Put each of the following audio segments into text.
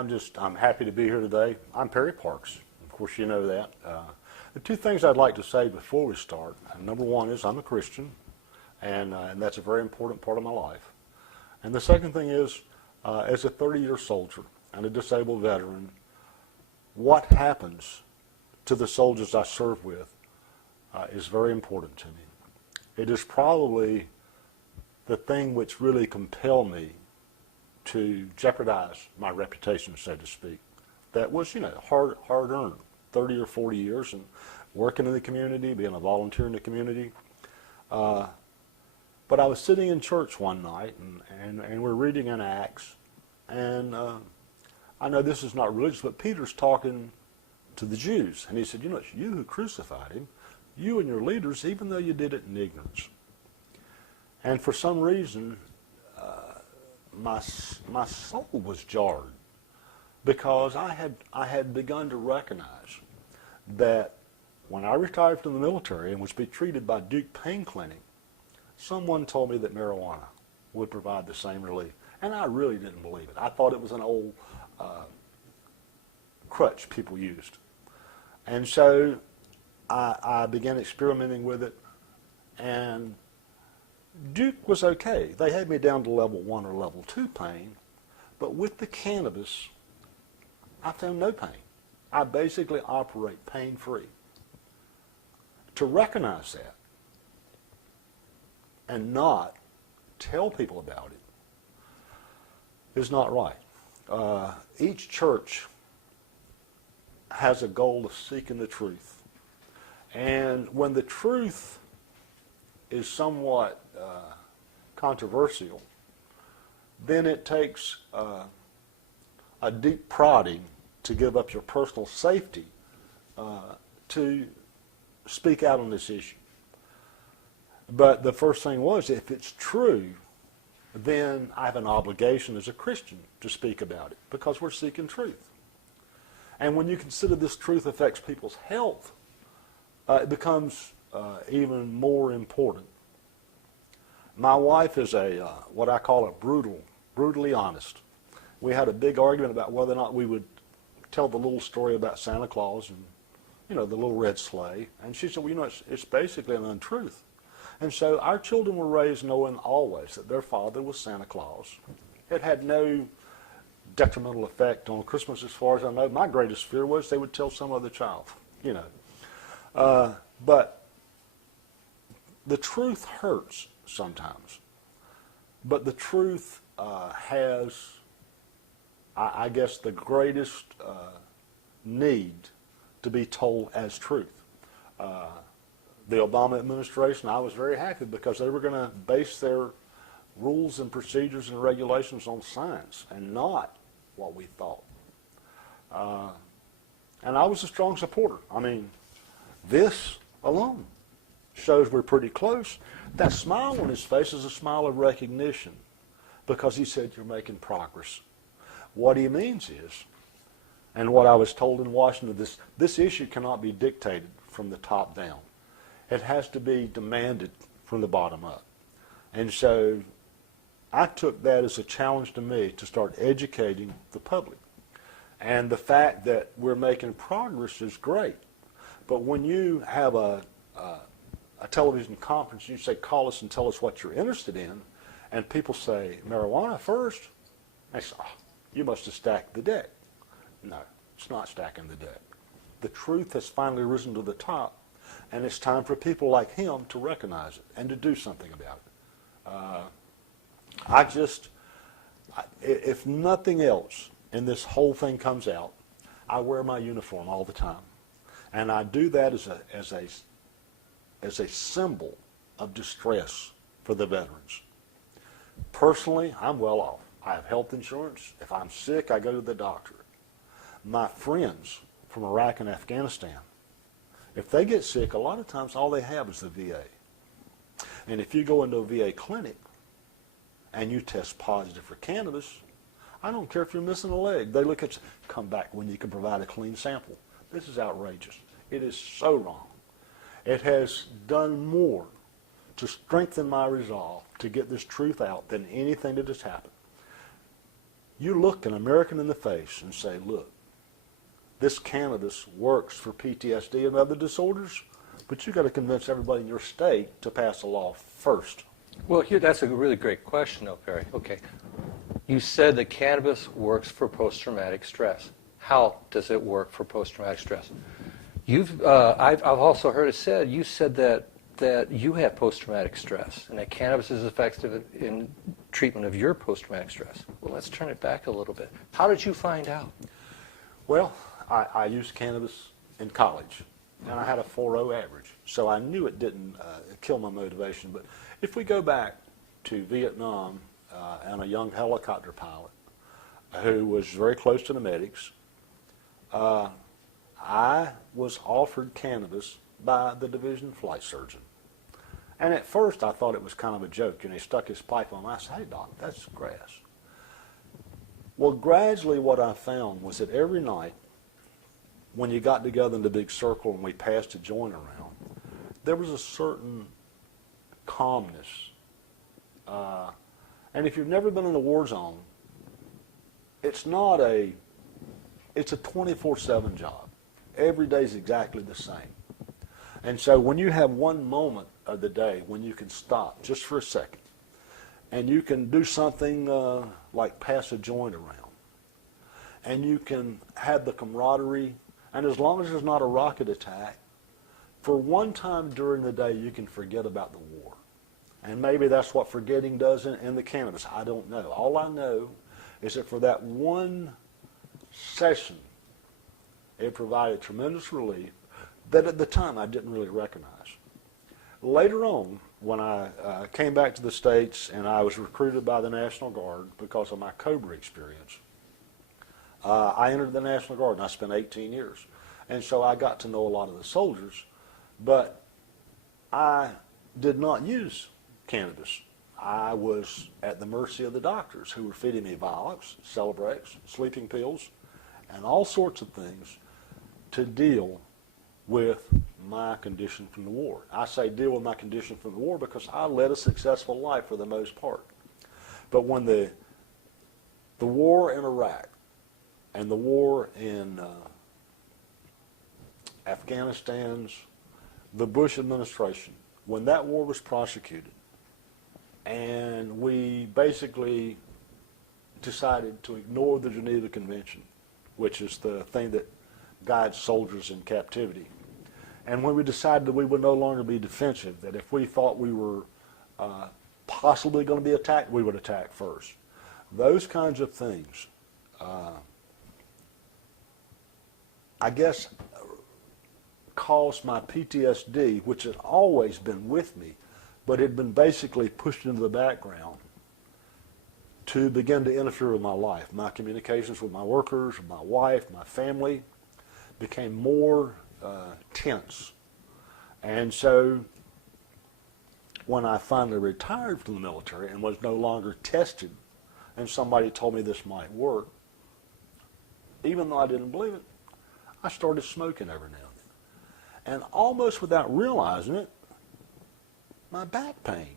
I'm happy to be here today. I'm Perry Parks. Of course, you know that. The two things I'd like to say before we start. Number one is I'm a Christian, and that's a very important part of my life. And the second thing is, as a 30-year soldier and a disabled veteran, what happens to the soldiers I serve with is very important to me. It is probably the thing which really compelled me to jeopardize my reputation, so to speak. That was, hard-earned, 30 or 40 years, and working in the community, being a volunteer in the community. But I was sitting in church one night, and we're reading in Acts, and I know this is not religious, but Peter's talking to the Jews, and he said, it's you who crucified him, you and your leaders, even though you did it in ignorance. And for some reason, my soul was jarred, because I had begun to recognize that when I retired from the military and was being treated by Duke Pain Clinic, someone told me that marijuana would provide the same relief. And I really didn't believe it. I thought it was an old crutch people used. And so I began experimenting with it, and Duke was okay. They had me down to level 1 or level 2 pain, but with the cannabis, I found no pain. I basically operate pain-free. To recognize that and not tell people about it is not right. Each church has a goal of seeking the truth. And when the truth is somewhat controversial, then it takes a deep prodding to give up your personal safety to speak out on this issue. But the first thing was, if it's true, then I have an obligation as a Christian to speak about it, because we're seeking truth. And when you consider this truth affects people's health, it becomes even more important. My wife is what I call brutally honest. We had a big argument about whether or not we would tell the little story about Santa Claus and, the little red sleigh. And she said, well, it's basically an untruth. And so our children were raised knowing always that their father was Santa Claus. It had no detrimental effect on Christmas as far as I know. My greatest fear was they would tell some other child, But the truth hurts sometimes. But the truth has, I guess, the greatest need to be told as truth. The Obama administration, I was very happy because they were going to base their rules and procedures and regulations on science and not what we thought. And I was a strong supporter. I mean, this alone shows we're pretty close. That smile on his face is a smile of recognition, because he said you're making progress. What he means is, and what I was told in Washington, this issue cannot be dictated from the top down. It has to be demanded from the bottom up. And so I took that as a challenge to me to start educating the public. And the fact that we're making progress is great. But when you have a television conference, you say, call us and tell us what you're interested in, and people say, marijuana first, they say, you must have stacked the deck. No, it's not stacking the deck. The truth has finally risen to the top, and it's time for people like him to recognize it and to do something about it. If nothing else, and this whole thing comes out, I wear my uniform all the time. And I do that as a symbol of distress for the veterans. Personally, I'm well off. I have health insurance. If I'm sick, I go to the doctor. My friends from Iraq and Afghanistan, if they get sick, a lot of times all they have is the VA. And if you go into a VA clinic and you test positive for cannabis, I don't care if you're missing a leg. They look at you, come back when you can provide a clean sample. This is outrageous. It is so wrong. It has done more to strengthen my resolve to get this truth out than anything that has happened. you look an American in the face and say, look, this cannabis works for PTSD and other disorders, but you've got to convince everybody in your state to pass a law first. Well, here, that's a really great question, though, Perry. Okay. You said that cannabis works for post-traumatic stress. How does it work for post-traumatic stress? I've also heard it said, you said that you have post-traumatic stress and that cannabis is effective in treatment of your post-traumatic stress. Well, let's turn it back a little bit. How did you find out? Well, I used cannabis in college, and I had a 4.0 average, so I knew it didn't kill my motivation. But if we go back to Vietnam and a young helicopter pilot who was very close to the medics, I was offered cannabis by the division flight surgeon. And at first I thought it was kind of a joke. He stuck his pipe on. I said, hey, doc, that's grass. Well, gradually what I found was that every night when you got together in the big circle and we passed a joint around, there was a certain calmness. And if you've never been in a war zone, it's a 24/7 job. Every day is exactly the same. And so when you have one moment of the day when you can stop just for a second and you can do something like pass a joint around and you can have the camaraderie, and as long as there's not a rocket attack, for one time during the day you can forget about the war. And maybe that's what forgetting does in the cannabis. I don't know. All I know is that for that one session, it provided tremendous relief that at the time I didn't really recognize. Later on, when I came back to the States and I was recruited by the National Guard because of my Cobra experience, I entered the National Guard and I spent 18 years. And so I got to know a lot of the soldiers, but I did not use cannabis. I was at the mercy of the doctors who were feeding me Vioxx, Celebrex, sleeping pills, and all sorts of things to deal with my condition from the war. I say deal with my condition from the war because I led a successful life for the most part. But when the war in Iraq and the war in Afghanistan's, the Bush administration, when that war was prosecuted, and we basically decided to ignore the Geneva Convention, which is the thing that guides soldiers in captivity. And when we decided that we would no longer be defensive, that if we thought we were possibly going to be attacked, we would attack first. Those kinds of things, I guess, caused my PTSD, which had always been with me, but had been basically pushed into the background, to begin to interfere with my life. My communications with my workers, my wife, my family became more tense. And so when I finally retired from the military and was no longer tested, and somebody told me this might work, even though I didn't believe it, I started smoking every now and then. And almost without realizing it, my back pain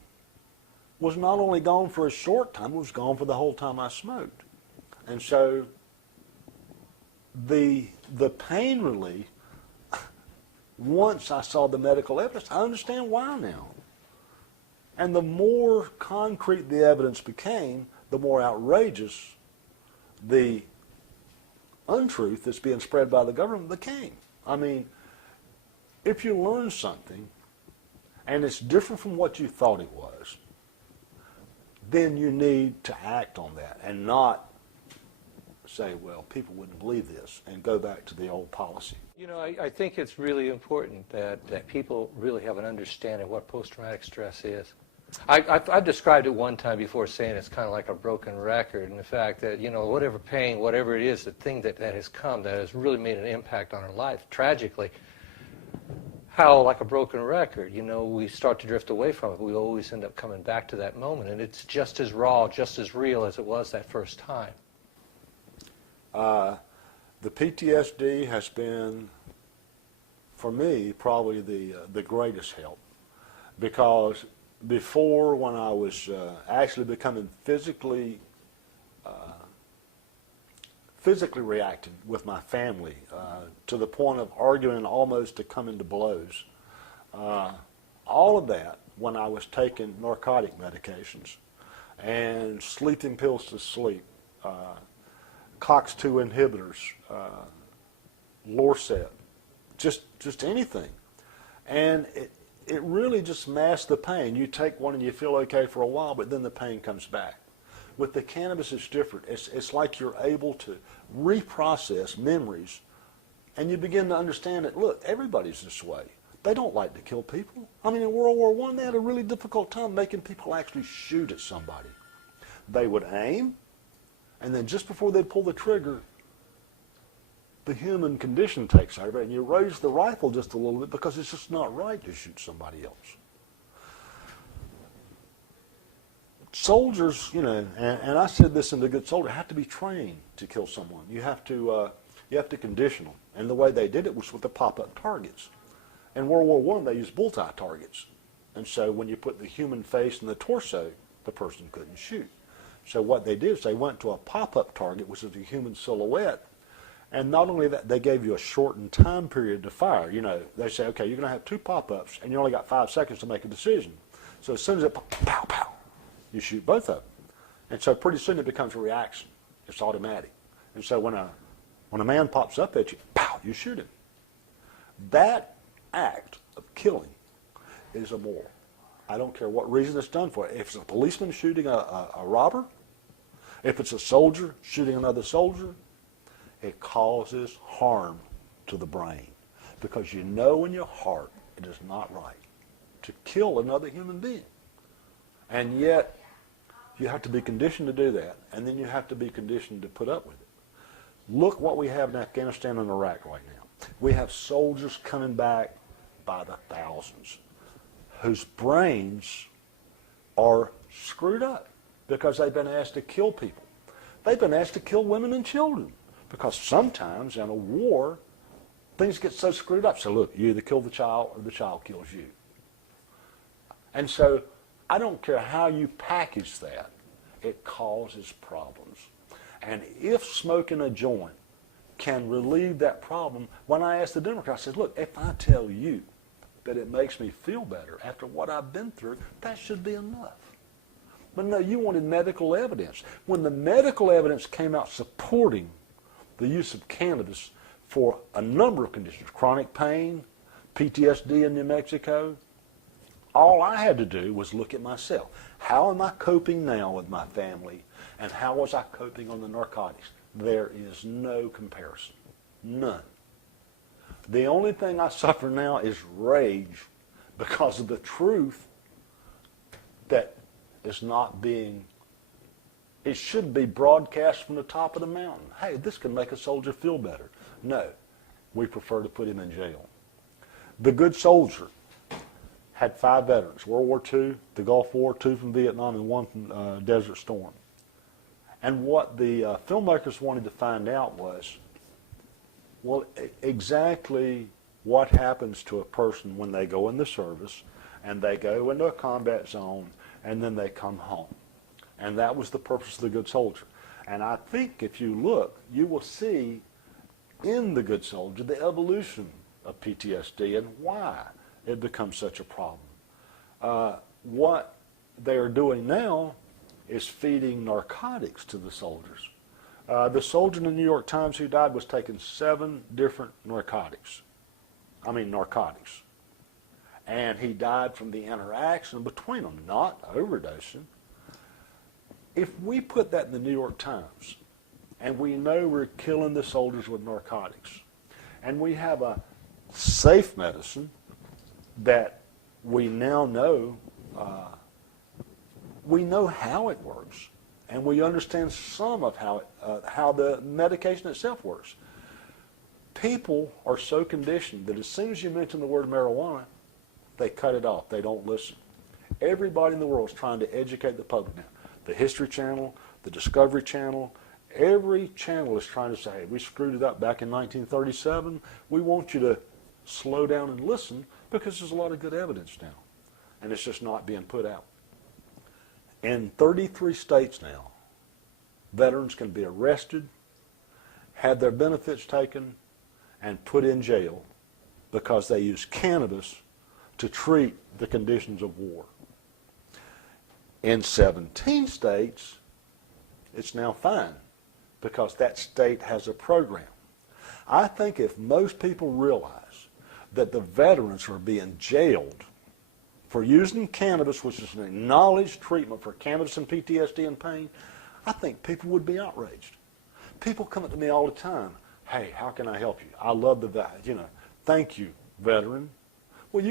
was not only gone for a short time, it was gone for the whole time I smoked. And so the pain relief, once I saw the medical evidence, I understand why now. And the more concrete the evidence became, the more outrageous the untruth that's being spread by the government became. I mean, if you learn something and it's different from what you thought it was, then you need to act on that and not say, well, people wouldn't believe this, and go back to the old policy. You know, I think it's really important that people really have an understanding of what post-traumatic stress is. I've described it one time before saying it's kind of like a broken record, and the fact that, you know, whatever pain, whatever it is, the thing that has come that has really made an impact on our life, tragically, how like a broken record, you know, we start to drift away from it, but we always end up coming back to that moment, and it's just as raw, just as real as it was that first time. The PTSD has been, for me, probably the greatest help, because before, when I was actually becoming physically physically reacted with my family to the point of arguing almost to coming to blows. All of that when I was taking narcotic medications and sleeping pills to sleep, COX-2 inhibitors, Lorcet, just anything. And it really just masks the pain. You take one and you feel okay for a while, but then the pain comes back. With the cannabis, it's different. It's like you're able to reprocess memories, and you begin to understand that, look, everybody's this way. They don't like to kill people. I mean, in World War I, they had a really difficult time making people actually shoot at somebody. They would aim, and then just before they'd pull the trigger, the human condition takes over, and you raise the rifle just a little bit because it's just not right to shoot somebody else. Soldiers, and I said this in The Good Soldier, have to be trained to kill someone. You have to condition them, and the way they did it was with the pop-up targets. In World War I, they used bullseye targets, and so when you put the human face in the torso, the person couldn't shoot. So what they did is they went to a pop-up target, which is a human silhouette, and not only that, they gave you a shortened time period to fire. They say, okay, you're going to have 2 pop-ups, and you only got 5 seconds to make a decision. So as soon as it pow, pow, you shoot both of them. And so pretty soon it becomes a reaction. It's automatic. And so when a man pops up at you, pow, you shoot him. That act of killing is immoral. I don't care what reason it's done for. If it's a policeman shooting a robber, if it's a soldier shooting another soldier, it causes harm to the brain, because you know in your heart it is not right to kill another human being. And yet you have to be conditioned to do that, and then you have to be conditioned to put up with it. Look what we have in Afghanistan and Iraq right now. We have soldiers coming back by the thousands whose brains are screwed up because they've been asked to kill people. They've been asked to kill women and children, because sometimes in a war, things get so screwed up. So look, you either kill the child or the child kills you. And so I don't care how you package that, it causes problems. And if smoking a joint can relieve that problem, when I asked the Democrat, I said, look, if I tell you that it makes me feel better after what I've been through, that should be enough. But no, you wanted medical evidence. When the medical evidence came out supporting the use of cannabis for a number of conditions, chronic pain, PTSD in New Mexico, all I had to do was look at myself. How am I coping now with my family, and how was I coping on the narcotics? There is no comparison. None. The only thing I suffer now is rage because of the truth that is not being, it should be broadcast from the top of the mountain. Hey, this can make a soldier feel better. No, we prefer to put him in jail. The Good Soldier had 5 veterans, World War II, the Gulf War, 2 from Vietnam, and 1 from Desert Storm. And what the filmmakers wanted to find out was, well, exactly what happens to a person when they go in the service and they go into a combat zone and then they come home. And that was the purpose of The Good Soldier. And I think if you look, you will see in The Good Soldier the evolution of PTSD and why it becomes such a problem. What they are doing now is feeding narcotics to the soldiers. The soldier in the New York Times who died was taking 7 different narcotics. And he died from the interaction between them, not overdosing. If we put that in the New York Times, and we know we're killing the soldiers with narcotics, and we have a safe medicine that we now know, we know how it works, and we understand some of how the medication itself works. People are so conditioned that as soon as you mention the word marijuana, they cut it off. They don't listen. Everybody in the world is trying to educate the public now. The History Channel, the Discovery Channel, every channel is trying to say, hey, we screwed it up back in 1937. We want you to slow down and listen because there's a lot of good evidence now, and it's just not being put out. In 33 states now, veterans can be arrested had their benefits taken and put in jail because they used cannabis to treat the conditions of war. In 17 states, it's now fine because that state has a program. I think if most people realize that the veterans are being jailed for using cannabis, which is an acknowledged treatment for cannabis and PTSD and pain, I think people would be outraged. People come up to me all the time, hey, how can I help you? I love thank you, veteran. Well,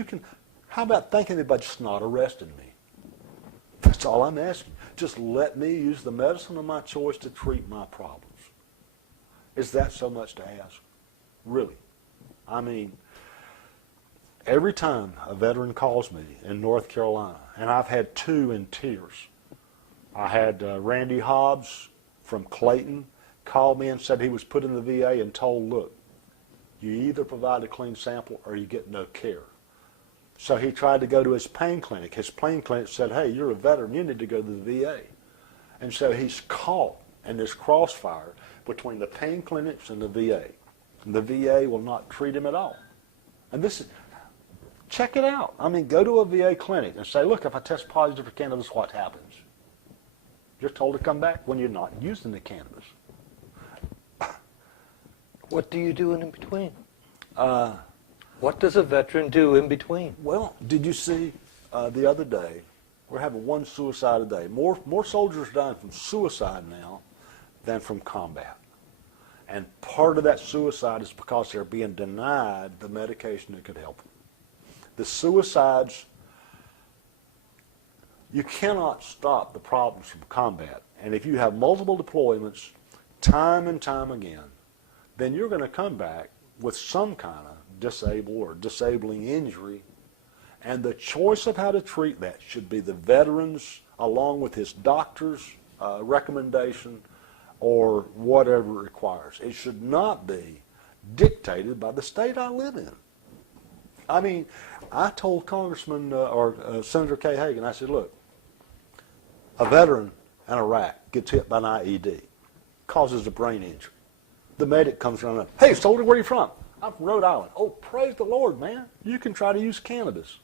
how about thanking me by just not arresting me? That's all I'm asking. Just let me use the medicine of my choice to treat my problems. Is that so much to ask? Really? I mean, every time a veteran calls me in North Carolina, and I've had 2 in tears. I had Randy Hobbs from Clayton called me and said he was put in the VA and told, look, you either provide a clean sample or you get no care. So he tried to go to his pain clinic. His pain clinic said, hey, you're a veteran, you need to go to the VA. And so he's caught in this crossfire between the pain clinics and the VA. And the VA will not treat him at all. And check it out. I mean, go to a VA clinic and say, look, if I test positive for cannabis, what happens? You're told to come back when you're not using the cannabis. What do you do in between? What does a veteran do in between? Well, did you see the other day, we're having 1 suicide a day. More soldiers dying from suicide now than from combat. And part of that suicide is because they're being denied the medication that could help them. The suicides, you cannot stop the problems from combat. And if you have multiple deployments, time and time again, then you're going to come back with some kind of disabled or disabling injury. And the choice of how to treat that should be the veteran's, along with his doctor's recommendation or whatever it requires. It should not be dictated by the state I live in. I mean, I told Congressman or Senator Kay Hagan, I said, look, a veteran in Iraq gets hit by an IED, causes a brain injury. The medic comes running up, hey, soldier, where are you from? I'm from Rhode Island. Oh, praise the Lord, man. You can try to use cannabis.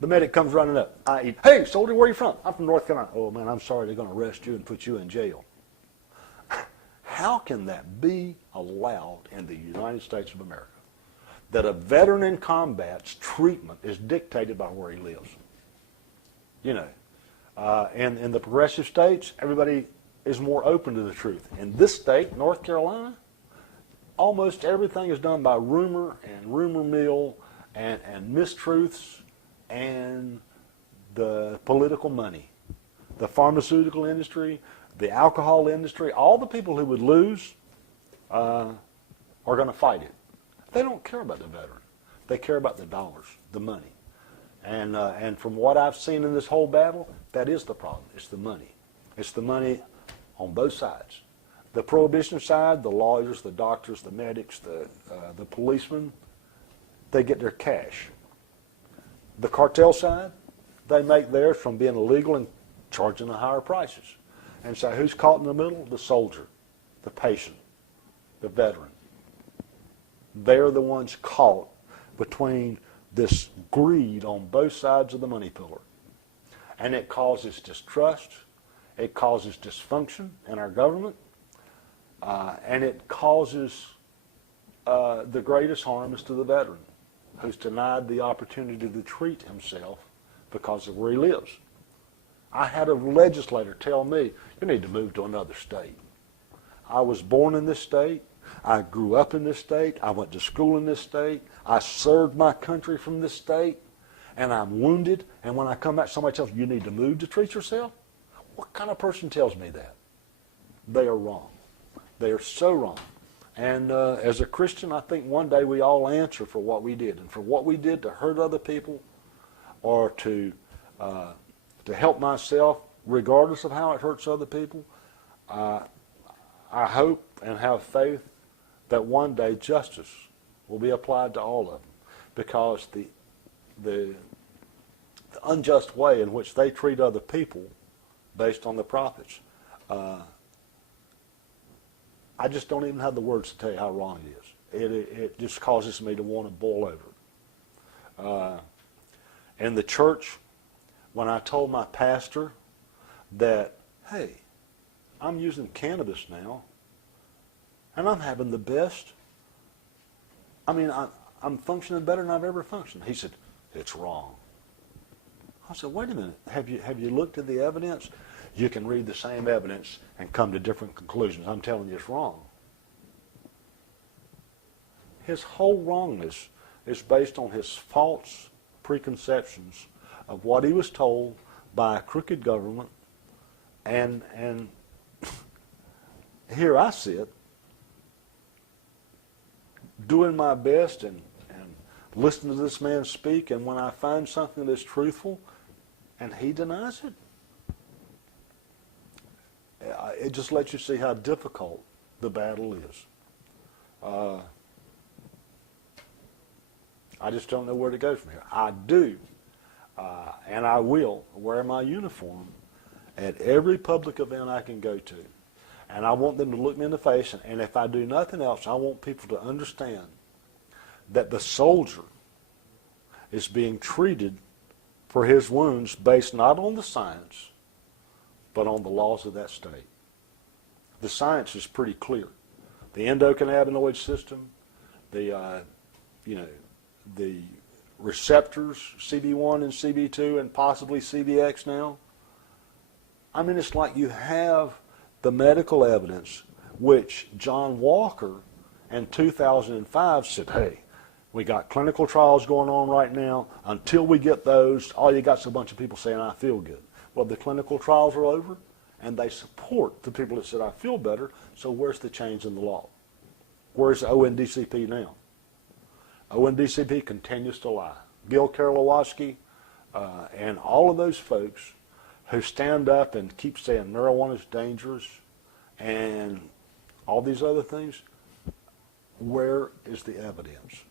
The medic comes running up, IED, hey, soldier, where are you from? I'm from North Carolina. Oh, man, I'm sorry, they're going to arrest you and put you in jail. How can that be allowed in the United States of America? That a veteran in combat's treatment is dictated by where he lives. You know, and in the progressive states, everybody is more open to the truth. In this state, North Carolina, almost everything is done by rumor and rumor mill and mistruths and the political money. The pharmaceutical industry, the alcohol industry, all the people who would lose are going to fight it. They don't care about the veteran. They care about the dollars, the money. And from what I've seen in this whole battle, that is the problem. It's the money. It's the money on both sides. The prohibition side, the lawyers, the doctors, the medics, the policemen, they get their cash. The cartel side, they make theirs from being illegal and charging the higher prices. And so who's caught in the middle? The soldier, the patient, the veteran. They're the ones caught between this greed on both sides of the money pillar. And it causes distrust, it causes dysfunction in our government, and it causes the greatest harm is to the veteran, who's denied the opportunity to treat himself because of where he lives. I had a legislator tell me, you need to move to another state. I was born in this state. I grew up in this state. I went to school in this state. I served my country from this state. And I'm wounded. And when I come back, somebody tells me, you need to move to treat yourself? What kind of person tells me that? They are wrong. They are so wrong. And as a Christian, I think one day we all answer for what we did. And for what we did to hurt other people or to help myself, regardless of how it hurts other people, I hope and have faith that one day justice will be applied to all of them, because the unjust way in which they treat other people based on the profits, I just don't even have the words to tell you how wrong it is. It just causes me to want to boil over. In the church, when I told my pastor that, hey, I'm using cannabis now, and I'm having the best, I'm functioning better than I've ever functioned. He said, it's wrong. I said, wait a minute, have you looked at the evidence? You can read the same evidence and come to different conclusions. I'm telling you it's wrong. His whole wrongness is based on his false preconceptions of what he was told by a crooked government, and here I sit doing my best and listening to this man speak, and when I find something that's truthful and he denies it, it just lets you see how difficult the battle is. I just don't know where to go from here. I do, and I will wear my uniform at every public event I can go to. And I want them to look me in the face, and if I do nothing else, I want people to understand that the soldier is being treated for his wounds based not on the science, but on the laws of that state. The science is pretty clear. The endocannabinoid system, the receptors, CB1 and CB2 and possibly CBX now. It's like you have the medical evidence, which John Walker in 2005 said, hey, we got clinical trials going on right now. Until we get those, all you got is a bunch of people saying, I feel good. Well, the clinical trials are over, and they support the people that said, I feel better, so where's the change in the law? Where's ONDCP now? ONDCP continues to lie. Gil Karlowaski and all of those folks who stand up and keep saying marijuana is dangerous and all these other things, where is the evidence?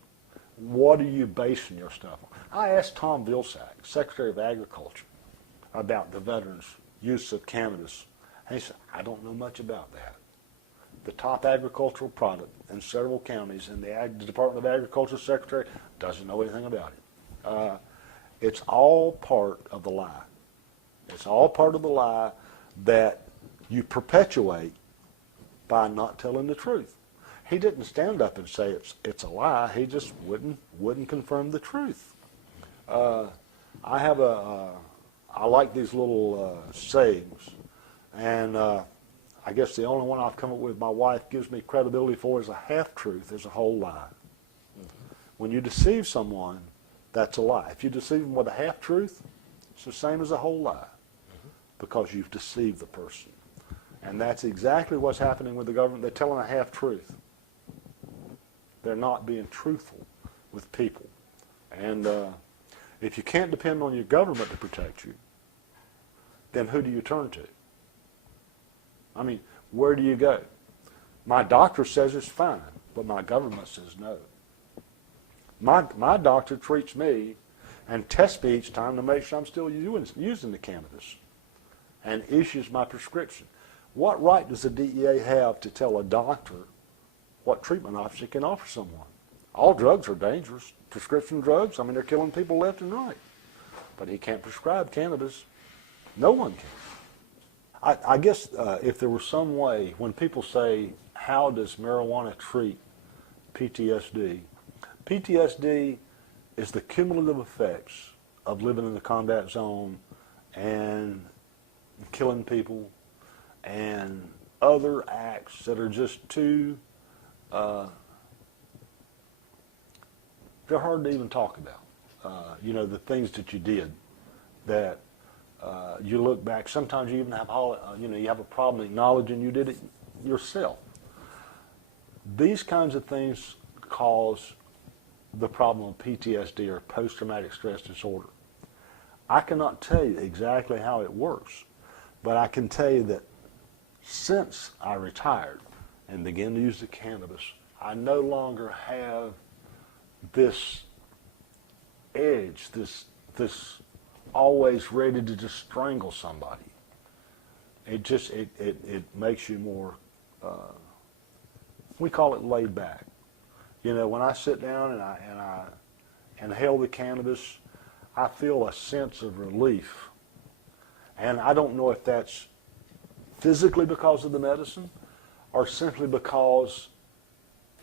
What are you basing your stuff on? I asked Tom Vilsack, Secretary of Agriculture, about the veterans' use of cannabis. And he said, I don't know much about that. The top agricultural product in several counties, and the Department of Agriculture Secretary doesn't know anything about it. It's all part of the lie. It's all part of the lie that you perpetuate by not telling the truth. He didn't stand up and say it's a lie. He just wouldn't confirm the truth. I like these little sayings, and I guess the only one I've come up with my wife gives me credibility for is a half-truth is a whole lie. Mm-hmm. When you deceive someone, that's a lie. If you deceive them with a half-truth, it's the same as a whole lie, mm-hmm. because you've deceived the person. And that's exactly what's happening with the government. They're telling a half-truth. They're not being truthful with people. And if you can't depend on your government to protect you, then who do you turn to? Where do you go? My doctor says it's fine, but my government says no. My doctor treats me and tests me each time to make sure I'm still using the cannabis and issues my prescription. What right does the DEA have to tell a doctor what treatment option it can offer someone? All drugs are dangerous. Prescription drugs, they're killing people left and right. But he can't prescribe cannabis. No one can. I guess if there was some way, when people say, how does marijuana treat PTSD? PTSD is the cumulative effects of living in the combat zone and killing people and other acts that are just too, they're hard to even talk about. The things that you did that you look back, sometimes you even have, you have a problem acknowledging you did it yourself. These kinds of things cause the problem of PTSD, or post-traumatic stress disorder. I cannot tell you exactly how it works, but I can tell you that since I retired and began to use the cannabis, I no longer have this edge, this always ready to just strangle somebody. It makes you more we call it laid back. You know, when I sit down and I inhale the cannabis, I feel a sense of relief. And I don't know if that's physically because of the medicine or simply because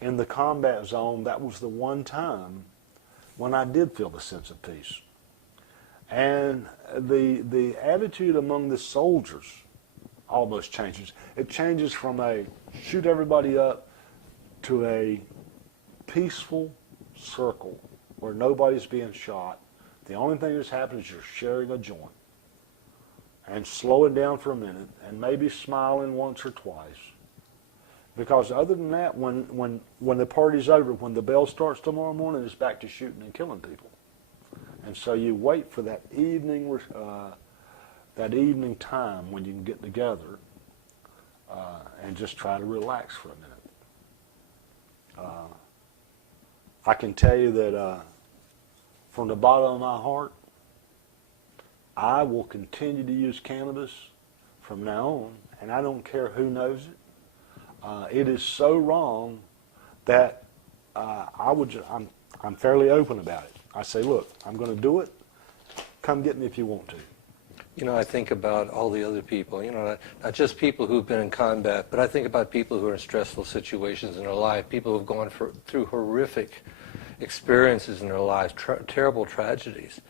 in the combat zone, that was the one time when I did feel the sense of peace. And the attitude among the soldiers almost changes. It changes from a shoot everybody up to a peaceful circle where nobody's being shot. The only thing that's happening is you're sharing a joint and slowing down for a minute and maybe smiling once or twice. Because other than that, when the party's over, when the bell starts tomorrow morning, it's back to shooting and killing people. And so you wait for that evening time when you can get together and just try to relax for a minute. I can tell you that from the bottom of my heart, I will continue to use cannabis from now on, and I don't care who knows it. It is so wrong that I'm fairly open about it. I say, look, I'm going to do it. Come get me if you want to. You know, I think about all the other people, you know, not just people who've been in combat, but I think about people who are in stressful situations in their life, people who've gone through horrific experiences in their lives, terrible tragedies,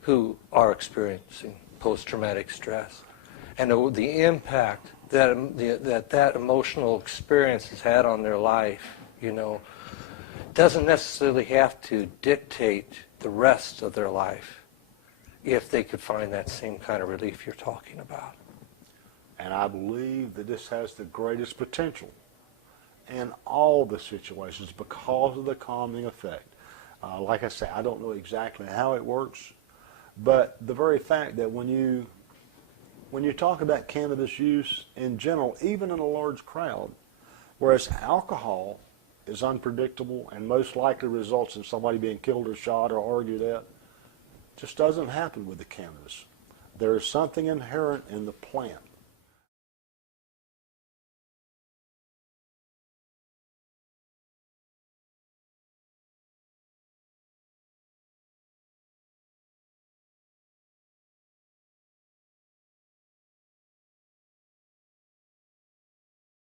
who are experiencing post-traumatic stress. And the impact that emotional experience has had on their life, you know, doesn't necessarily have to dictate the rest of their life if they could find that same kind of relief you're talking about. And I believe that this has the greatest potential in all the situations because of the calming effect. Like I say, I don't know exactly how it works, but the very fact that when you talk about cannabis use in general, even in a large crowd, whereas alcohol is unpredictable and most likely results in somebody being killed or shot or argued at, just doesn't happen with the cannabis. There is something inherent in the plant